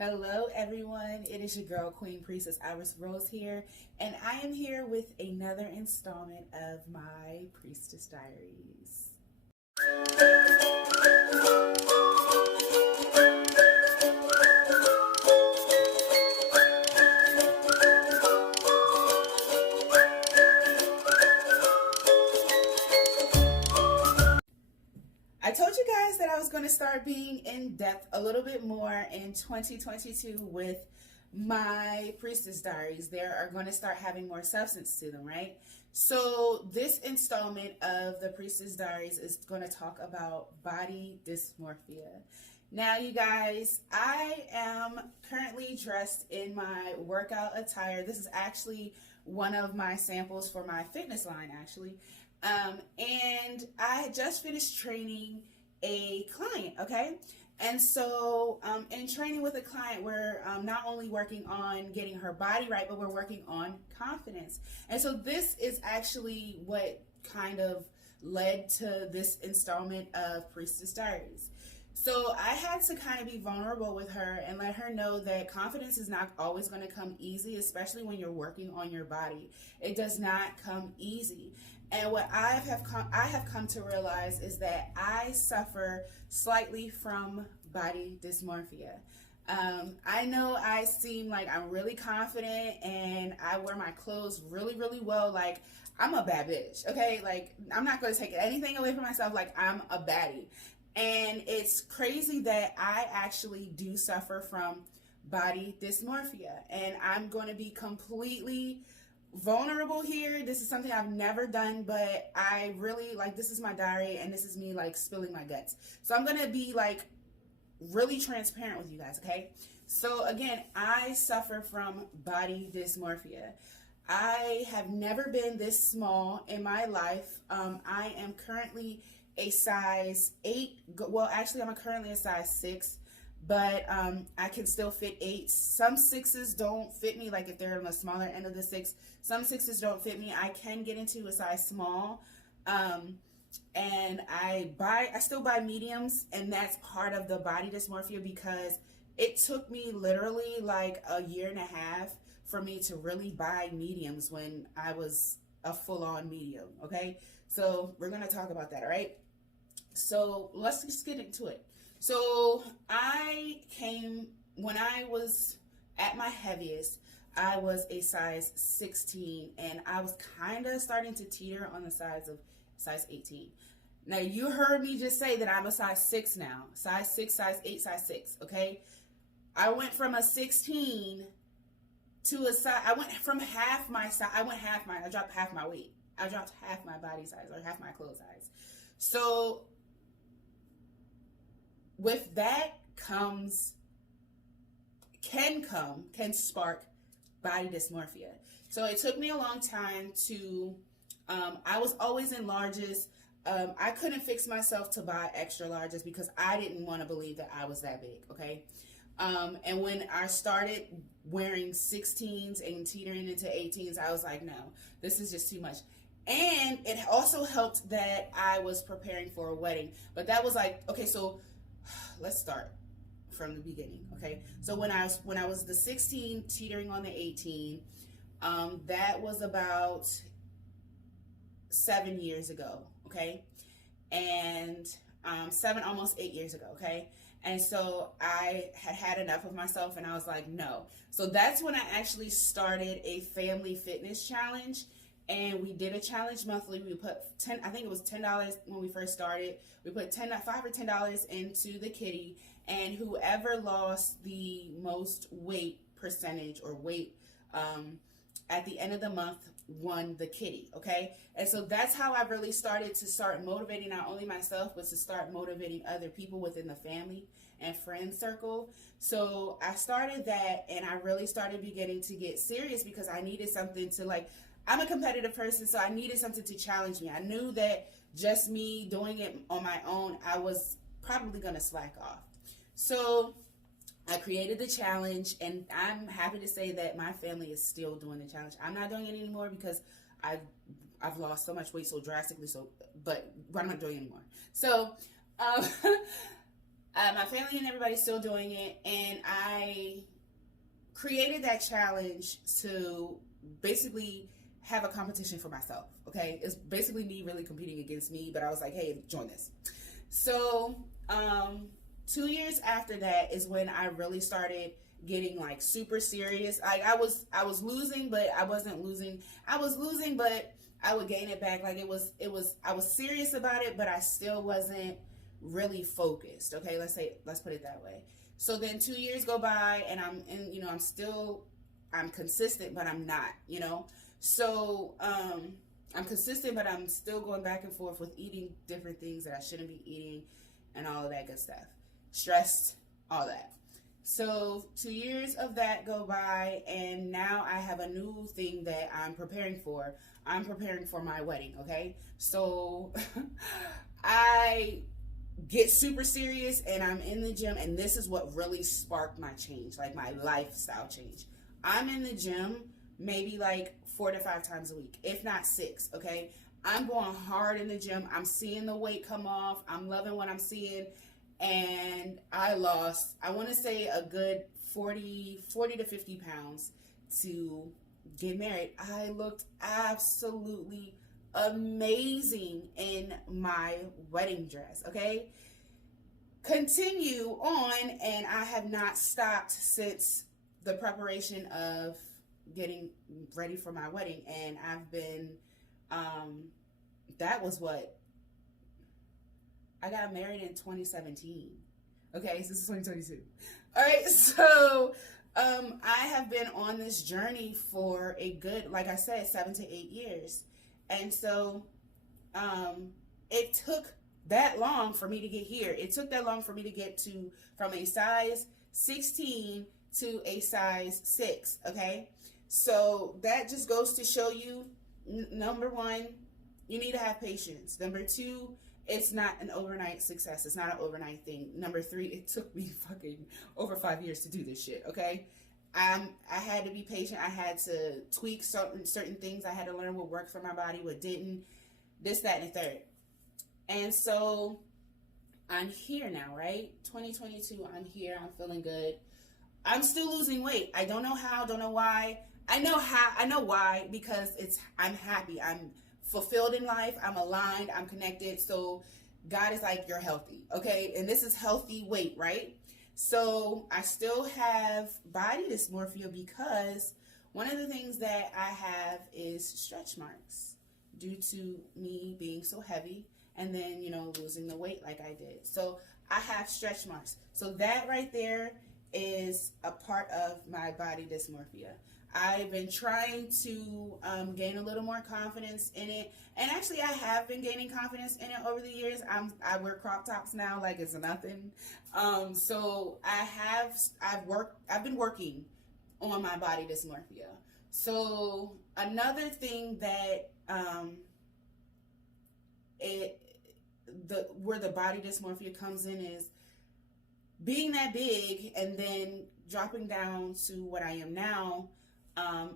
Hello, everyone. It is your girl, Queen Priestess Iris Rose here, and I am here with another installment of my Priestess Diaries. I told you guys that I was going to start being in depth a little bit more in 2022 with my Priestess Diaries. They are going to start having more substance to them, right? So this installment of the Priestess Diaries is going to talk about body dysmorphia. Now, you guys, I am currently dressed in my workout attire. This is actually one of my samples for my fitness line, actually. And I had just finished training a client, okay? And so in training with a client, we're not only working on getting her body right, but we're working on confidence. And so this is actually what kind of led to this installment of Priestess Diaries. So I had to kind of be vulnerable with her and let her know that confidence is not always going to come easy, especially when you're working on your body. It does not come easy. And what I have come to realize is that I suffer slightly from body dysmorphia. I know I seem like I'm really confident and I wear my clothes really, really well. Like, I'm a bad bitch, okay? Like, I'm not going to take anything away from myself. Like, I'm a baddie. And it's crazy that I actually do suffer from body dysmorphia. And I'm going to be completely vulnerable here. This is something I've never done, but I really, like, this is my diary and this is me, like, spilling my guts. So I'm going to be, like, really transparent with you guys, okay? So again, I suffer from body dysmorphia. I have never been this small in my life. I am currently a size 8. Well, actually, I'm currently a size 6. But I can still fit 8. Some 6s don't fit me, like if they're on the smaller end of the 6. Some 6s don't fit me. I can get into a size small. And I still buy mediums, and that's part of the body dysmorphia because it took me literally like a year and a half for me to really buy mediums when I was a full-on medium, okay? So we're going to talk about that, all right? So let's just get into it. So when I was at my heaviest, I was a size 16 and I was kind of starting to teeter on the size of size 18. Now you heard me just say that I'm a size 6 now. Size 6, size 8, size 6, okay? I went from a 16 to a size, I dropped half my weight. I dropped half my body size or half my clothes size. So with that can spark body dysmorphia. So it took me a long time to, I was always in larges. I couldn't fix myself to buy extra larges because I didn't want to believe that I was that big, okay? And when I started wearing 16s and teetering into 18s, I was like, no, this is just too much. And it also helped that I was preparing for a wedding. But that was like, okay, so let's start from the beginning, okay? So when I was the 16 teetering on the 18, that was about 7 years ago, okay? And 7, almost 8 years ago, okay? And so I had enough of myself and I was like, no. So that's when I actually started a family fitness challenge. And we did a challenge monthly. We put I think it was $10 when we first started. We put $5 or $10 into the kitty, and whoever lost the most weight percentage or weight at the end of the month won the kitty, okay? And so that's how I really started to motivating not only myself, but to start motivating other people within the family and friend circle. So I started that, and I really started beginning to get serious because I needed something to, like, I'm a competitive person, so I needed something to challenge me. I knew that just me doing it on my own, I was probably going to slack off. So I created the challenge, and I'm happy to say that my family is still doing the challenge. I'm not doing it anymore because I've lost so much weight so drastically, but I'm not doing it anymore. So my family and everybody's still doing it, and I created that challenge to basically have a competition for myself. Okay, it's basically me really competing against me, but I was like, hey, join this. So 2 years after that is when I really started getting like super serious. Like I was losing, but I wasn't losing. I was losing, but I would gain it back. Like I was serious about it, but I still wasn't really focused. Okay, let's put it that way. So then 2 years go by, and I'm consistent, but I'm not, So I'm consistent, but I'm still going back and forth with eating different things that I shouldn't be eating and all of that good stuff. Stressed, all that. So 2 years of that go by, and now I have a new thing that I'm preparing for. I'm preparing for my wedding, okay? So I get super serious, and I'm in the gym, and this is what really sparked my change, like my lifestyle change. I'm in the gym maybe like 4 to 5 times a week, if not 6, okay? I'm going hard in the gym. I'm seeing the weight come off. I'm loving what I'm seeing. And I lost, I want to say, a good 40 to 50 pounds to get married. I looked absolutely amazing in my wedding dress, okay? Continue on, and I have not stopped since the preparation of getting ready for my wedding. And I've been, that was what, I got married in 2017. Okay, so this is 2022. All right, so I have been on this journey for a good, like I said, 7 to 8 years. And so it took that long for me to get here. It took that long for me to get from a size 16 to a size 6, okay? So that just goes to show you, number one, you need to have patience. Number two, it's not an overnight success. It's not an overnight thing. Number three, it took me fucking over 5 years to do this shit, okay? I had to be patient. I had to tweak certain things. I had to learn what worked for my body, what didn't, this, that, and the third. And so I'm here now, right? 2022, I'm here. I'm feeling good. I'm still losing weight. I don't know how, don't know why. I know why, because I'm happy. I'm fulfilled in life. I'm aligned. I'm connected. So God is like, you're healthy. Okay. And this is healthy weight, right? So I still have body dysmorphia because one of the things that I have is stretch marks due to me being so heavy and then, losing the weight like I did. So I have stretch marks. So that right there is a part of my body dysmorphia. I've been trying to gain a little more confidence in it, and actually I have been gaining confidence in it over the years. I wear crop tops now like it's nothing. So I've been working on my body dysmorphia. So another thing that where the body dysmorphia comes in is being that big and then dropping down to what I am now.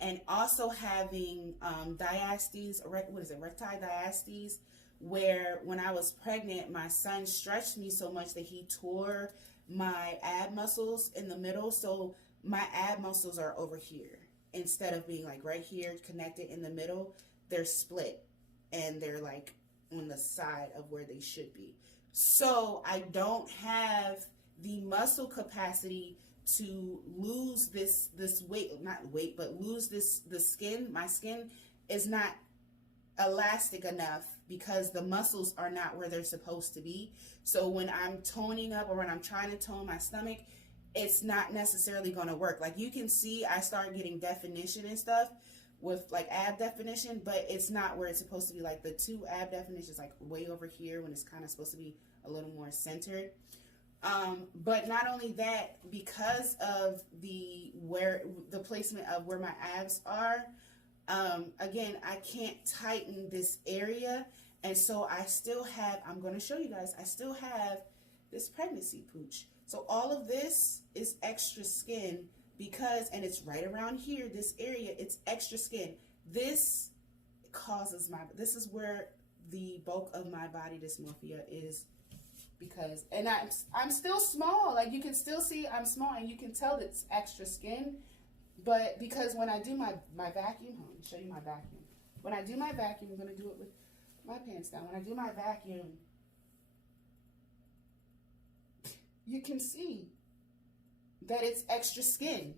And also having diastases, recti diastases, where when I was pregnant, my son stretched me so much that he tore my ab muscles in the middle. So my ab muscles are over here. Instead of being like right here connected in the middle, they're split and they're like on the side of where they should be. So I don't have the muscle capacity to lose this weight, not weight, but lose the skin. My skin is not elastic enough because the muscles are not where they're supposed to be. So when I'm toning up or when I'm trying to tone my stomach, it's not necessarily going to work. Like you can see, I start getting definition and stuff with like ab definition, but it's not where it's supposed to be. Like the 2 ab definitions, like way over here when it's kind of supposed to be a little more centered. But not only that, because of the placement of where my abs are, again, I can't tighten this area. And so I still have, I'm going to show you guys, I still have this pregnancy pooch. So all of this is extra skin because, and it's right around here, this area, it's extra skin. This is where the bulk of my body dysmorphia is because, and I'm still small. Like, you can still see I'm small, and you can tell it's extra skin. But because when I do my vacuum, hold on, let me show you my vacuum. When I do my vacuum, I'm going to do it with my pants down. When I do my vacuum, you can see that it's extra skin.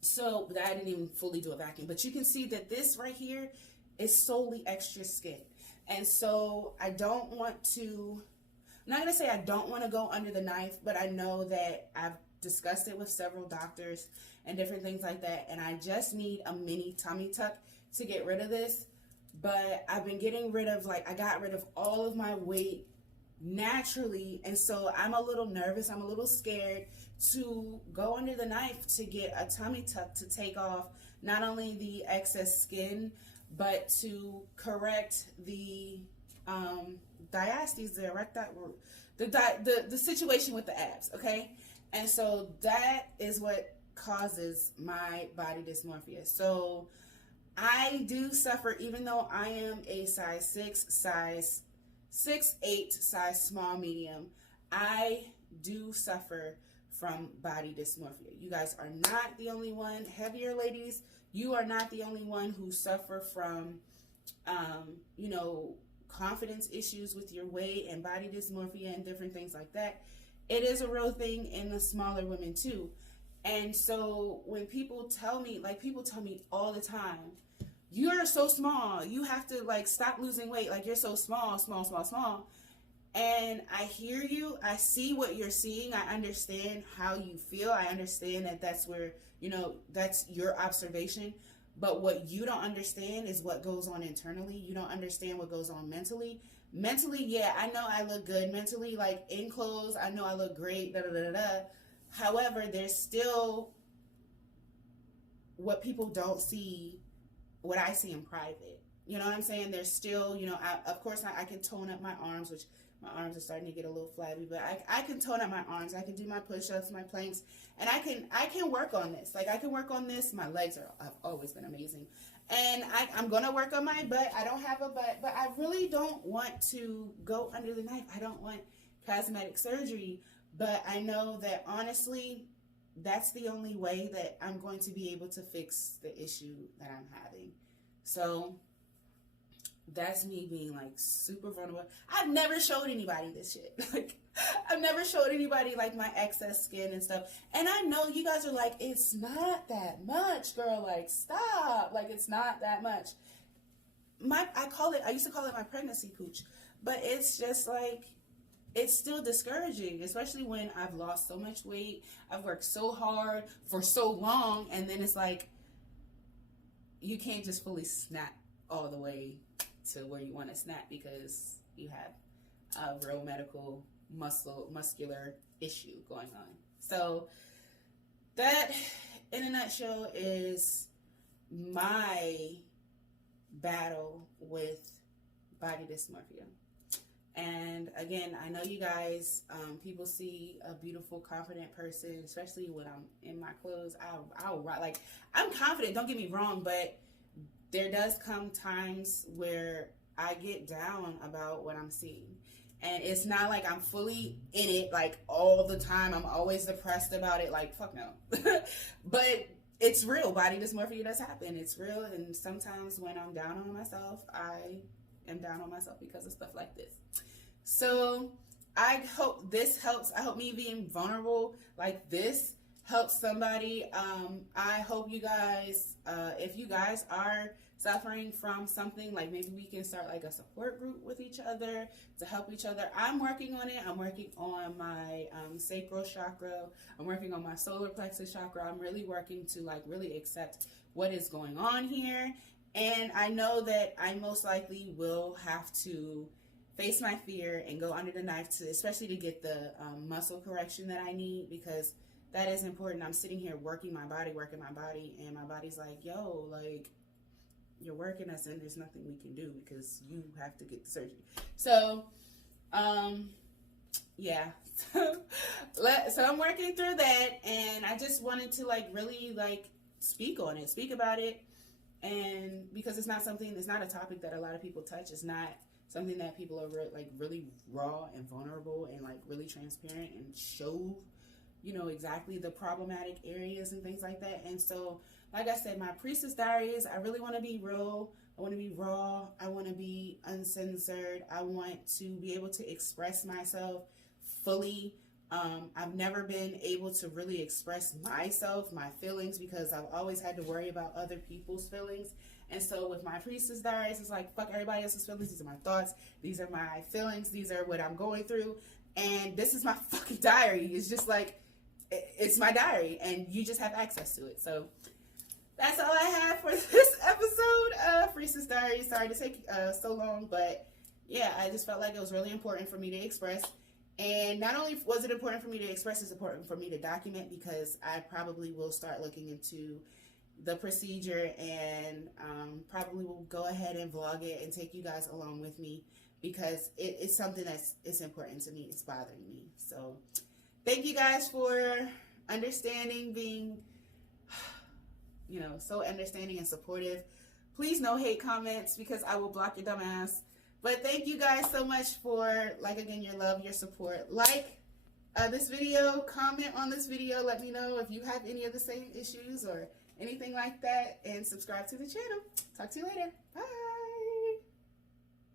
So I didn't even fully do a vacuum, but you can see that this right here is solely extra skin. And so I don't want to, I'm not going to say I don't want to go under the knife, but I know that I've discussed it with several doctors and different things like that, and I just need a mini tummy tuck to get rid of this. But I've been getting rid of, like, I got rid of all of my weight naturally, and so I'm a little nervous, I'm a little scared to go under the knife to get a tummy tuck to take off not only the excess skin, but to correct the diastasis, the situation with the abs, okay? And so that is what causes my body dysmorphia. So I do suffer, even though I am a size 6, size 6'8", size small medium, I do suffer from body dysmorphia. You guys are not the only one. Heavier ladies, you are not the only one who suffer from, you know, confidence issues with your weight and body dysmorphia and different things like that. It is a real thing in the smaller women too. And so when people tell me, like, people tell me all the time, you're so small, you have to, like, stop losing weight, like, you're so small. And I hear you, I see what you're seeing, I understand how you feel, I understand that that's where, you know, that's your observation. But what you don't understand is what goes on internally. You don't understand what goes on mentally. Mentally, yeah, I know I look good. Mentally, like, in clothes, I know I look great, However, there's still what people don't see, what I see in private. You know what I'm saying? There's still, you know, of course, I can tone up my arms, which my arms are starting to get a little flabby, but I can tone up my arms. I can do my push-ups, my planks, and I can work on this. Like, I can work on this. My legs have always been amazing. And I'm going to work on my butt. I don't have a butt, but I really don't want to go under the knife. I don't want cosmetic surgery, but I know that, honestly, that's the only way that I'm going to be able to fix the issue that I'm having. So that's me being, like, super vulnerable. I've never showed anybody this shit. Like, I've never showed anybody, like, my excess skin and stuff. And I know you guys are like, it's not that much, girl. Like, stop. Like, it's not that much. I used to call it my pregnancy pooch. But it's just, like, it's still discouraging, especially when I've lost so much weight. I've worked so hard for so long. And then it's like, you can't just fully snap all the way to where you want to snap because you have a real medical muscular issue going on. So that, in a nutshell, is my battle with body dysmorphia. And again, I know you guys, people see a beautiful, confident person, especially when I'm in my clothes. I'll like, I'm confident, don't get me wrong, but there does come times where I get down about what I'm seeing. And it's not like I'm fully in it, like, all the time. I'm always depressed about it, like, fuck no. But it's real. Body dysmorphia does happen. It's real. And sometimes when I'm down on myself, I am down on myself because of stuff like this. So I hope this helps. I hope me being vulnerable like this helps somebody. I hope you guys, if you guys are suffering from something, like, maybe we can start, like, a support group with each other to help each other. I'm working on it. I'm working on my sacral chakra. I'm working on my solar plexus chakra. I'm really working to, like, really accept what is going on here. And I know that I most likely will have to face my fear and go under the knife, to, especially to get the muscle correction that I need, because that is important. I'm sitting here working my body, and my body's like, yo, like, you're working us and there's nothing we can do because you have to get the surgery. So, yeah. So I'm working through that, and I just wanted to, like, really, like, speak about it. And because it's not a topic that a lot of people touch. It's not something that people are really raw and vulnerable and like really transparent and show, you know, exactly the problematic areas and things like that. And so, like I said, my Priestess Diaries, I really want to be real. I want to be raw. I want to be uncensored. I want to be able to express myself fully. I've never been able to really express myself, my feelings, because I've always had to worry about other people's feelings. And so with my Priestess Diaries, it's like, fuck everybody else's feelings. These are my thoughts. These are my feelings. These are what I'm going through. And this is my fucking diary. It's just like, it's my diary, and you just have access to it. So that's all I have for this episode of Priestess Diaries. Sorry to take so long, but yeah, I just felt like it was really important for me to express. And not only was it important for me to express, it's important for me to document, because I probably will start looking into the procedure, and probably will go ahead and vlog it and take you guys along with me, because it's something it's important to me. It's bothering me. So thank you guys for understanding, being, you know, so understanding and supportive. Please no hate comments, because I will block your dumb ass. But thank you guys so much for, like, again, your love, your support. Like this video, comment on this video. Let me know if you have any of the same issues or anything like that. And subscribe to the channel. Talk to you later. Bye.